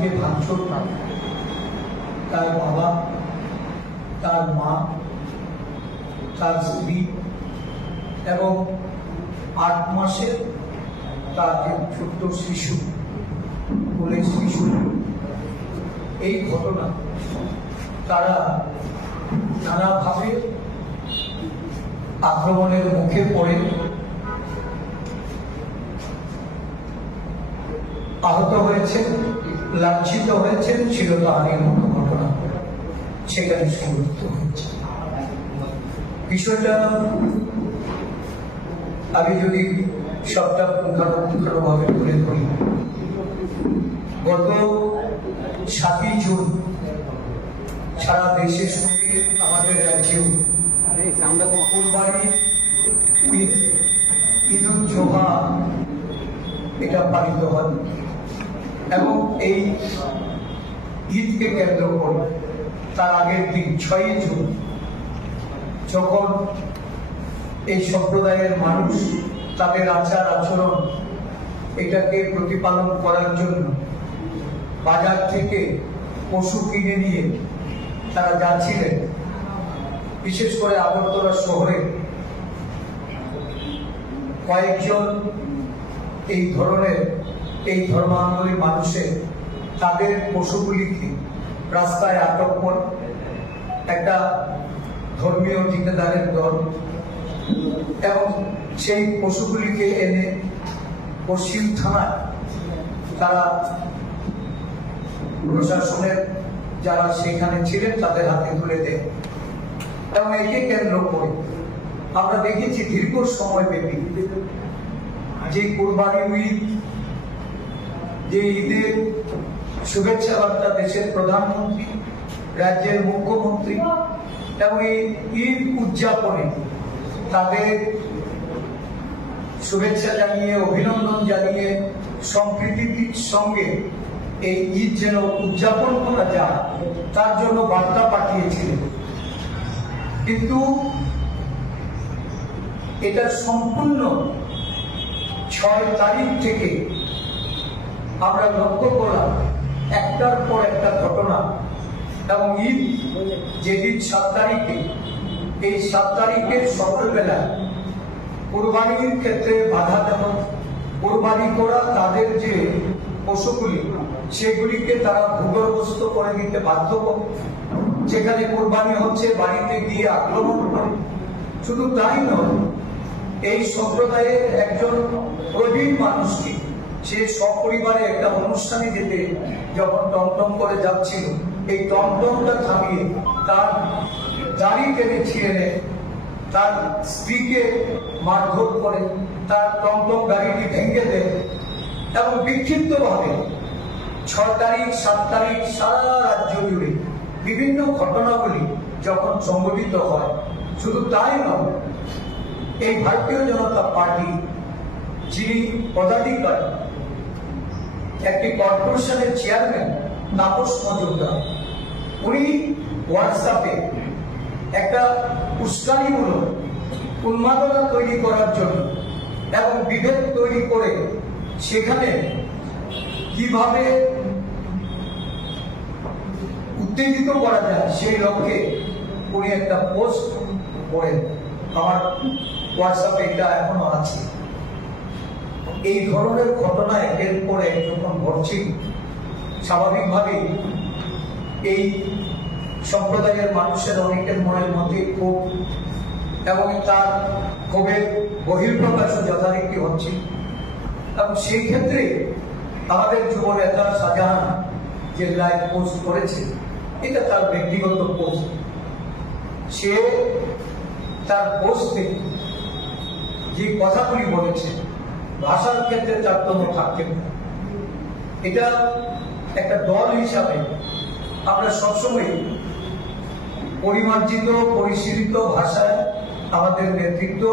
বাড়িতে ভাঙচুর তার বাবা, তার মা, তার স্ত্রী এবং আট মাসের তার এক ছোট্ট শিশু কোলের শিশু। এই ঘটনা তারা নানাভাবে আক্রমণের মুখে পড়ে। আহত হয়েছেন লাঞ্ছিত হয়েছেন চিরতাহানির মতো ঘটনা সেখানে সংযুক্ত হয়েছে। বিষয়টা আমি যদি সবটা পুঙ্খানুপুঙ্খানুভাবে তুলে ধরি, গত সাতই জুন সারা দেশের সঙ্গে আমাদের রাজ্যেও কুরবানি ঈদ ঈদ উল জোহা এটা পালিত হয়। এবং এই ঈদকে কেন্দ্র করে তার আগের দিন ছয়ই জুন যখন এই সম্প্রদায়ের মানুষ তাদের আচার আচরণ এটাকে প্রতিপালন করার জন্য বাজার থেকে পশু কিনে নিয়ে তারা যাচ্ছিলেন, বিশেষ করে আগরতলা শহরে। কয়েকজন এই ধরনের এই ধর্মান্তরী মানুষের তাদের পশুগুলিকে রাস্তায় আটক করে। একটা ধর্মীয় ঠিকাদারের দল। এবং সেই পশুগুলিকে এনে পশ্চিম থানায় তারা প্রশাসনের যারা সেখানে ছিলেন তাদের হাতে তুলে দেয়। এবং একে কেন্দ্র করে আমরা দেখেছি দীর্ঘ সময় ব্যাপী যে কোরবানি ঈদ যে ঈদের শুভেচ্ছা বার্তা দেশের প্রধানমন্ত্রী, রাজ্যের মুখ্যমন্ত্রী এবং এই ঈদ উদযাপনে তাদের শুভেচ্ছা জানিয়ে, অভিনন্দন জানিয়ে সম্প্রীতির সঙ্গে এই ঈদ যেন উদযাপন করা যায়, তার জন্য বার্তা পাঠিয়েছিলেন। কিন্তু এটা সম্পূর্ণ ছয় তারিখ থেকে আমরা লক্ষ্য করলাম, একটার পর একটা ঘটনা এবং ঈদ, যেদিন সাত তারিখে, এই সাত তারিখের সকালবেলা কোরবানির ক্ষেত্রে বাধা দেওয়া, কোরবানি করা তাদের যে পশুগুলি, সেগুলিকে তারা ভূগর্ভস্থ করে দিতে বাধ্য যেখানে কোরবানি হচ্ছে বাড়িতে গিয়ে আক্রমণ করে। শুধু তাই নয়, এই সম্প্রদায়ের একজন প্রবীণ মানুষকে সে সপরিবারে একটা অনুষ্ঠানে যেতে যখন টমটম করে যাচ্ছিল, এই টমটমটা থামিয়ে তার দাড়ি টেনে ছিঁড়ে তার স্ত্রীকে মারধর করে তার টমটম গাড়িটি ভেঙে দেয় এবং বিক্ষিপ্তভাবে ছয় তারিখ, সাত তারিখ সারা রাজ্য জুড়ে বিভিন্ন ঘটনাগুলি যখন সংঘটিত হয়, শুধু তাই নয়, এই ভারতীয় জনতা পার্টি, যিনি পদাধিকারী একটি কর্পোরেশনের চেয়ারম্যান তাপস মজুমদার। উনি হোয়াটসঅ্যাপে একটা উস্কানিমূলক উন্মাদনা তৈরি করার জন্য এবং বিভেদ তৈরি করে সেখানে কীভাবে উত্তেজিত করা যায় সেই লক্ষ্যে উনি একটা পোস্ট করেন। আমার হোয়াটসঅ্যাপে এটা এখনও আছে। এই ধরনের ঘটনা একের পর এক যখন ঘটছে স্বাভাবিকভাবেই এই সম্প্রদায়ের মানুষের অনেকের মনের মধ্যে ক্ষোভ এবং তার ক্ষোভের বহির্প্রকাশও যথারীতি হচ্ছে। এবং সেই ক্ষেত্রে আমাদের যুব নেতা শাহজাহান যে লাইভ পোস্ট করেছে, এটা তার ব্যক্তিগত পোস্ট সে তার পোস্টে যে কথাগুলি বলেছে ভাষার ক্ষেত্রে তারতম্য থাকতে এটা একটা দল হিসাবে আমরা সবসময় পরিমার্জিত, পরিশীলিত ভাষায় আমাদের নেতৃত্ব